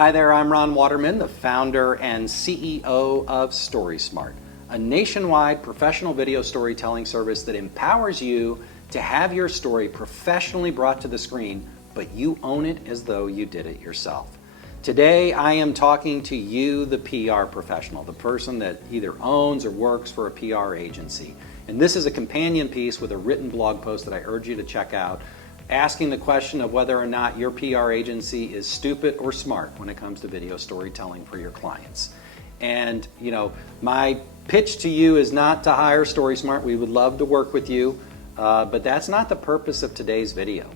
Hi there, I'm Ron Watermon, the founder and CEO of STORYSMART, a nationwide professional video storytelling service that empowers you to have your story professionally brought to the screen, but you own it as though you did it yourself. Today, I am talking to you, the PR professional, the person that either owns or works for a PR agency. And this is a companion piece with a written blog post that I urge you to check out, asking the question of whether or not your PR agency is stupid or smart when it comes to video storytelling for your clients. And my pitch to you is not to hire STORYSMART. We would love to work with you, but that's not the purpose of today's video.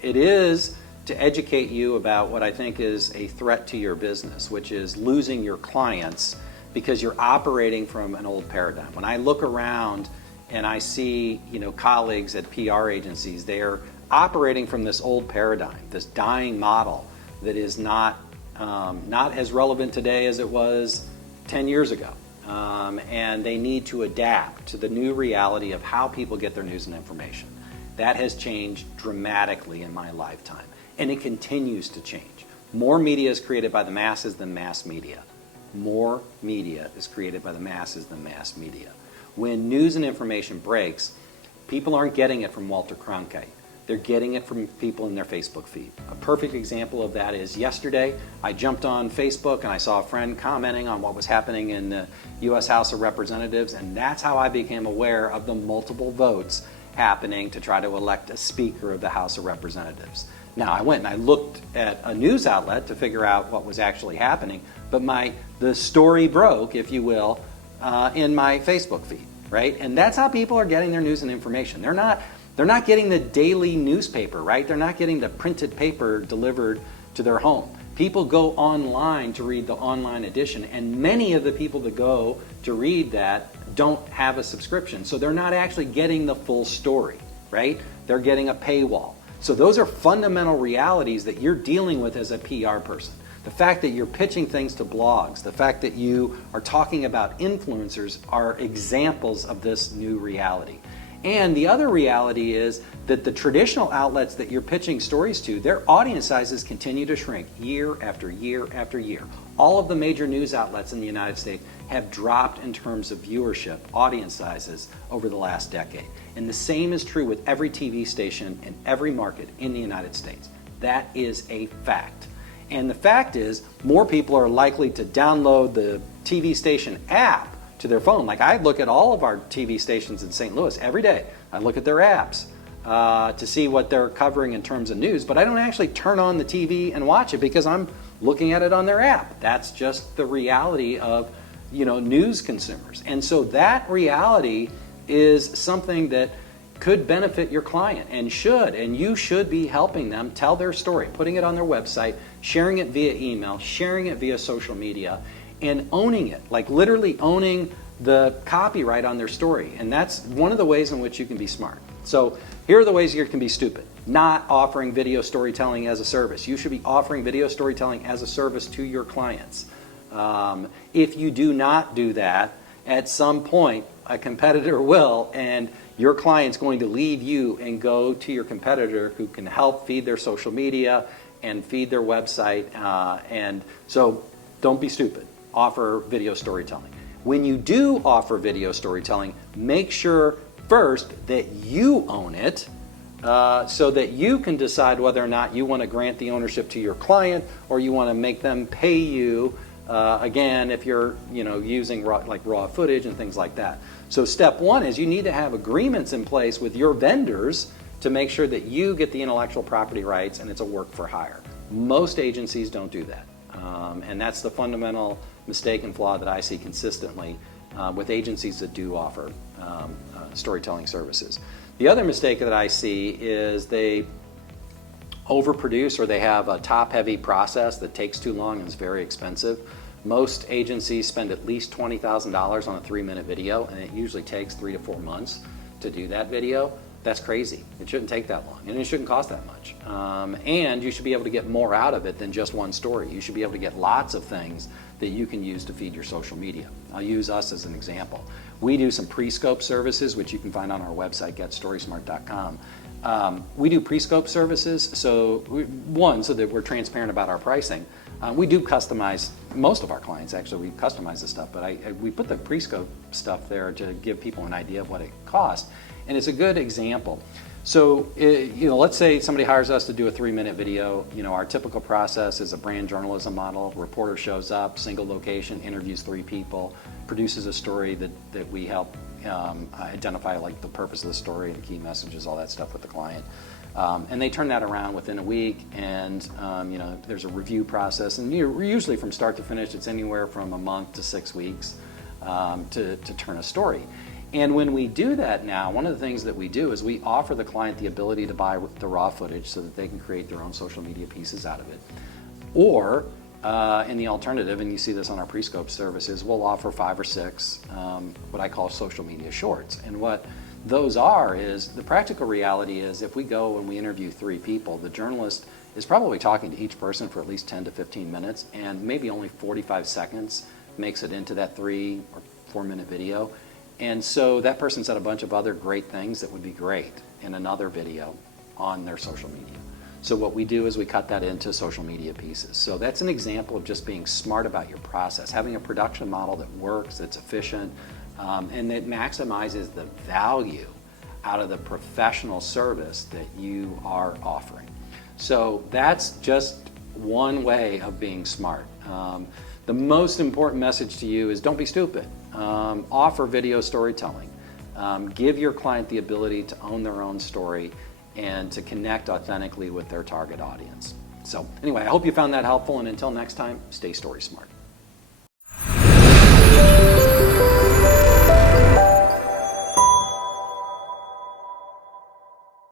It is to educate you about what I think is a threat to your business, which is losing your clients because you're operating from an old paradigm. When I look around and I see colleagues at PR agencies, they are operating from this old paradigm, this dying model that is not as relevant today as it was 10 years ago. And they need to adapt to the new reality of how people get their news and information. That has changed dramatically in my lifetime, and it continues to change. More media is created by the masses than mass media. More media is created by the masses than mass media. When news and information breaks, people aren't getting it from Walter Cronkite. They're getting it from people in their Facebook feed. A perfect example of that is yesterday, I jumped on Facebook and I saw a friend commenting on what was happening in the U.S. House of Representatives, and that's how I became aware of the multiple votes happening to try to elect a Speaker of the House of Representatives. Now, I went and I looked at a news outlet to figure out what was actually happening, but the story broke, if you will, in my Facebook feed, right? And that's how people are getting their news and information. They're not getting the daily newspaper, right? They're not getting the printed paper delivered to their home. People go online to read the online edition, and many of the people that go to read that don't have a subscription, so they're not actually getting the full story, right? They're getting a paywall. So those are fundamental realities that you're dealing with as a PR person. The fact that you're pitching things to blogs, the fact that you are talking about influencers are examples of this new reality. And the other reality is that the traditional outlets that you're pitching stories to, their audience sizes continue to shrink year after year after year. All of the major news outlets in the United States have dropped in terms of viewership, audience sizes over the last decade. And the same is true with every TV station in every market in the United States. That is a fact. And the fact is, more people are likely to download the TV station app to their phone. Like, I look at all of our TV stations in St. Louis every day. I look at their apps to see what they're covering in terms of news, but I don't actually turn on the TV and watch it because I'm looking at it on their app. That's just the reality of news consumers. And so that reality is something that could benefit your client and you should be helping them tell their story, putting it on their website, sharing it via email, sharing it via social media, and owning it, like literally owning the copyright on their story. And that's one of the ways in which you can be smart. So here are the ways you can be stupid. Not offering video storytelling as a service. You should be offering video storytelling as a service to your clients. If you do not do that, at some point a competitor will, and your client's going to leave you and go to your competitor who can help feed their social media and feed their website. And so don't be stupid. Offer video storytelling. When you do offer video storytelling, make sure first that you own it so that you can decide whether or not you want to grant the ownership to your client or you want to make them pay you, again, if you're using raw footage and things like that. So step one is you need to have agreements in place with your vendors to make sure that you get the intellectual property rights and it's a work for hire. Most agencies don't do that. And that's the fundamental mistake and flaw that I see consistently with agencies that do offer storytelling services. The other mistake that I see is they overproduce, or they have a top-heavy process that takes too long and is very expensive. Most agencies spend at least $20,000 on a 3-minute video, and it usually takes 3 to 4 months to do that video. That's crazy. It shouldn't take that long, and it shouldn't cost that much. And you should be able to get more out of it than just one story. You should be able to get lots of things that you can use to feed your social media. I'll use us as an example. We do some pre-scope services, which you can find on our website, getstorysmart.com. We do pre-scope services, so that we're transparent about our pricing, We do customize, most of our clients actually, we customize the stuff, but we put the pre-scope stuff there to give people an idea of what it costs. And it's a good example. So, let's say somebody hires us to do a 3-minute video. Our typical process is a brand journalism model. Reporter shows up, single location, interviews 3 people, produces a story that we help identify, like the purpose of the story, the key messages, all that stuff with the client. And they turn that around within a week, and there's a review process, and usually from start to finish it's anywhere from a month to 6 weeks to turn a story. And when we do that now, one of the things that we do is we offer the client the ability to buy the raw footage so that they can create their own social media pieces out of it. Or in the alternative, and you see this on our pre-scope services, we'll offer 5 or 6 what I call social media shorts. And what those are is, the practical reality is, if we go and we interview 3 people, the journalist is probably talking to each person for at least 10 to 15 minutes, and maybe only 45 seconds makes it into that 3 or 4-minute video. And so that person said a bunch of other great things that would be great in another video on their social media. So what we do is we cut that into social media pieces. So that's an example of just being smart about your process, having a production model that works, that's efficient, and that maximizes the value out of the professional service that you are offering. So that's just one way of being smart. The most important message to you is, don't be stupid. Offer video storytelling. Give your client the ability to own their own story and to connect authentically with their target audience. So anyway, I hope you found that helpful, and until next time, stay story smart.